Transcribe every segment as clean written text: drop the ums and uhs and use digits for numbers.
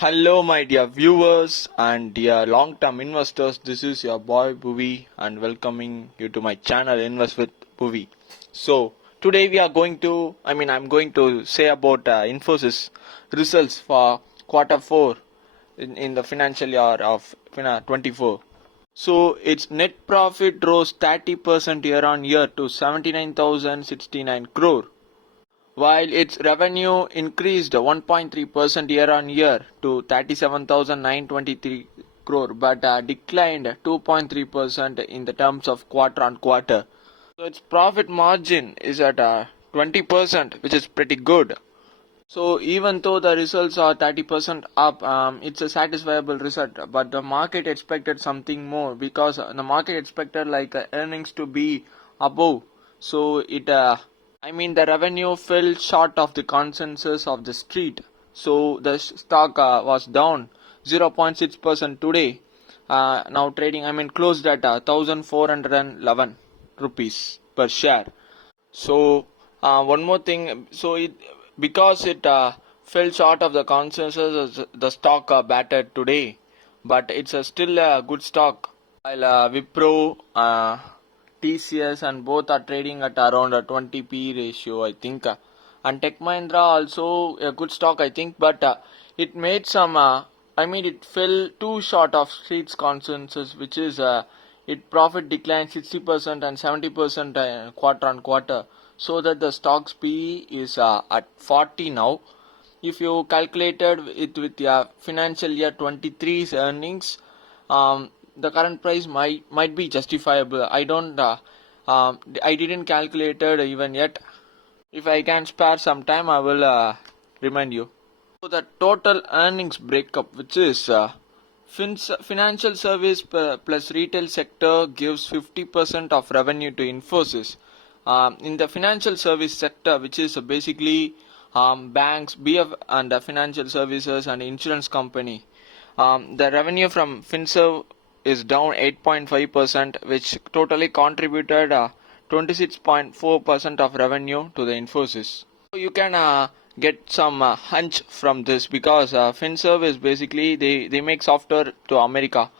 Hello, my dear viewers and dear long-term investors. This is your boy Bhuvi and welcoming you to my channel Invest with Bhuvi. So today we are going to, I'm going to say about Infosys results for quarter 4 in the financial year of 24. So its net profit rose 30% year on year to 79,069 crore, while its revenue increased 1.3% year-on-year to 37,923 crore, but declined 2.3% in the terms of quarter-on-quarter. So its profit margin is at 20%, which is pretty good. So even though the results are 30% up, it's a satisfiable result. But the market expected something more, because the market expected earnings to be above. So the revenue fell short of the consensus of the street. So the stock was down 0.6% today. Now trading, closed at 1,411 rupees per share. So one more thing, because it fell short of the consensus, the stock battered today, but it's still a good stock. While Wipro, TCS, and both are trading at around a 20 P ratio, I think. And Tech Mahindra also a good stock, I think, but it made some. It fell too short of street's consensus, which is it profit declined 60% and 70% quarter on quarter, so that the stock's PE is at 40 now. If you calculated it with your financial year 23's earnings, the current price might be justifiable. I didn't calculate it even yet. If I can spare some time, I will remind you. So the total earnings breakup, which is financial service plus retail sector, gives 50% of revenue to Infosys. In the financial service sector, which is basically banks, BF, and financial services and insurance company, the revenue from FinServ is down 8.5%, which totally contributed 26.4% of revenue to the Infosys. So you can get some hunch from this, because FinServ is basically they make software to America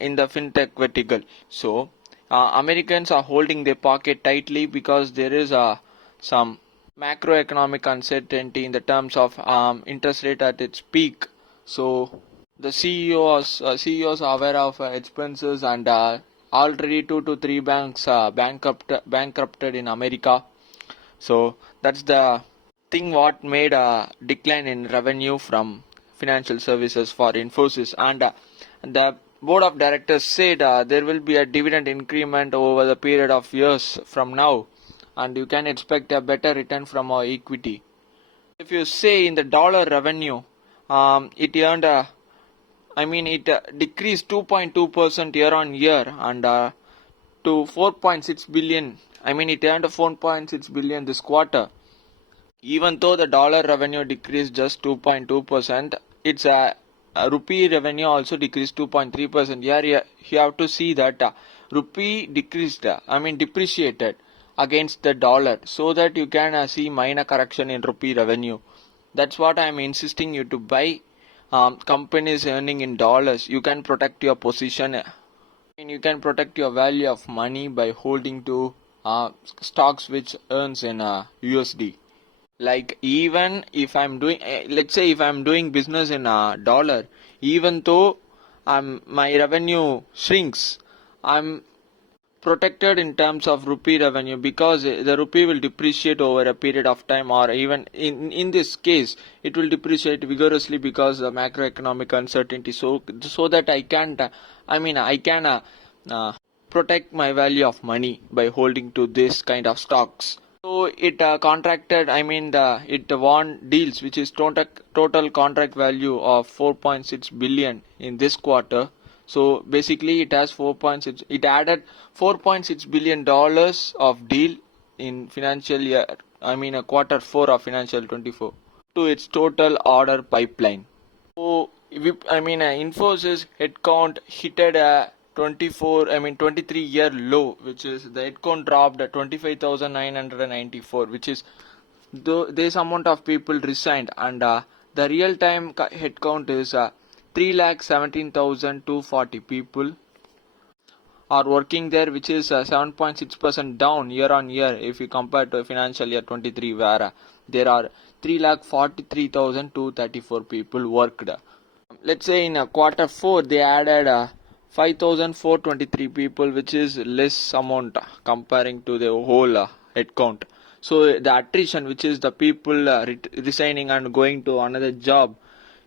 in the fintech vertical. So Americans are holding their pocket tightly, because there is some macroeconomic uncertainty in the terms of interest rate at its peak. So the CEOs are aware of expenses, and already 2 to 3 banks bankrupted in America. So that's the thing what made a decline in revenue from financial services for Infosys. And the board of directors said there will be a dividend increment over the period of years from now, and you can expect a better return from our equity. If you say in the dollar revenue, it earned it decreased 2.2% year on year, and to 4.6 billion. It earned 4.6 billion this quarter. Even though the dollar revenue decreased just 2.2%, its rupee revenue also decreased 2.3%. Here you have to see that rupee depreciated against the dollar, so that you can see minor correction in rupee revenue. That's what I am insisting you to buy companies earning in dollars. You can protect your position. You can protect your value of money by holding to stocks which earns in USD. Like, even if I'm doing, let's say if I'm doing business in a dollar, even though my revenue shrinks, I'm protected in terms of rupee revenue, because the rupee will depreciate over a period of time, or even in this case it will depreciate vigorously because of macroeconomic uncertainty. So that I can't I can protect my value of money by holding to this kind of stocks. So it contracted, it won deals which is total contract value of 4.6 billion in this quarter. So basically it has 4.6, it added 4.6 billion dollars of deal in financial year, quarter 4 of financial 24 to its total order pipeline. So Infosys headcount hit a 23-year low, which is the headcount dropped at 25,994, which is this amount of people resigned, and The real time headcount is 3,17,240 people are working there, which is 7.6% down year on year if you compare to financial year 23, where there are 3,43,234 people worked. Let's say in quarter 4 they added 5,423 people, which is less amount comparing to the whole headcount. So the attrition, which is the people resigning and going to another job,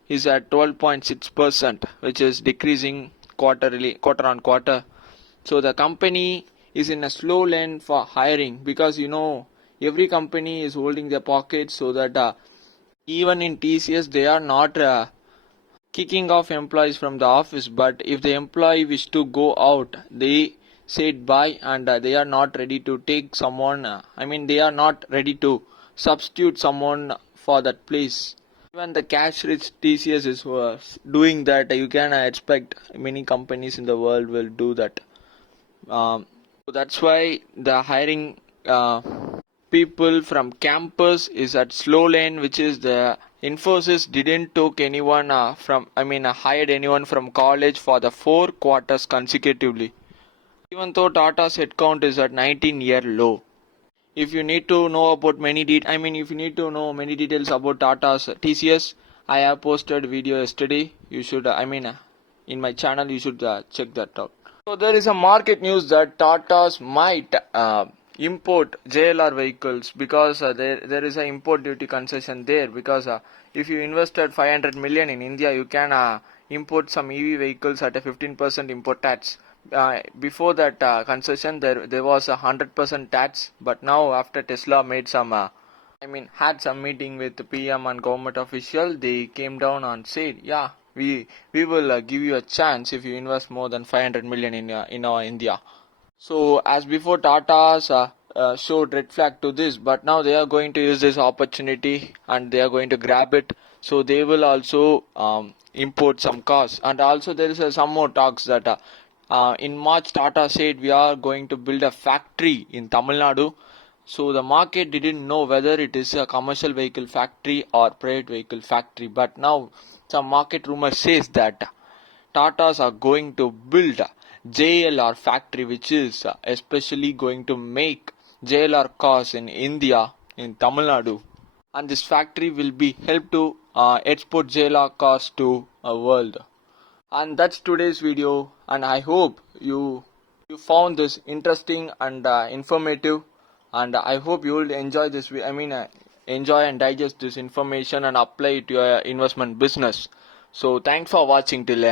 is at 12.6%, which is decreasing quarter on quarter. So the company is in a slow lane for hiring, because every company is holding their pockets, so that even in TCS they are not kicking off employees from the office, but if the employee wish to go out, they said bye, and they are not ready to take someone. They are not ready to substitute someone for that place. Even the cash rich TCS is doing that. You can expect many companies in the world will do that. So that's why the hiring people from campus is at slow lane, which is the Infosys didn't took anyone hired anyone from college for the 4 quarters consecutively. Even though Tata's headcount is at 19-year low. If you need to know about if you need to know many details about Tata's TCS, I have posted video yesterday. You should in my channel you should check that out. So there is a market news that Tata's might import JLR vehicles, because there is a import duty concession there, because if you invested 500 million in India, you can import some EV vehicles at a 15% import tax. Before that concession, there was a 100% tax, but now after Tesla made some had some meeting with the PM and government official, they came down and said, yeah, we will give you a chance if you invest more than 500 million in our India. So as before, Tata's showed red flag to this, but now they are going to use this opportunity and they are going to grab it. So they will also import some cars, and also there is some more talks that in March Tata said we are going to build a factory in Tamil Nadu. So the market didn't know whether it is a commercial vehicle factory or private vehicle factory, but now some market rumor says that Tatas are going to build a JLR factory, which is especially going to make JLR cars in India, in Tamil Nadu, and this factory will be help to export JLR cars to a world. And that's today's video, and I hope you found this interesting and informative, and I hope you will enjoy this. Enjoy and digest this information and apply it to your investment business. So thanks for watching till end.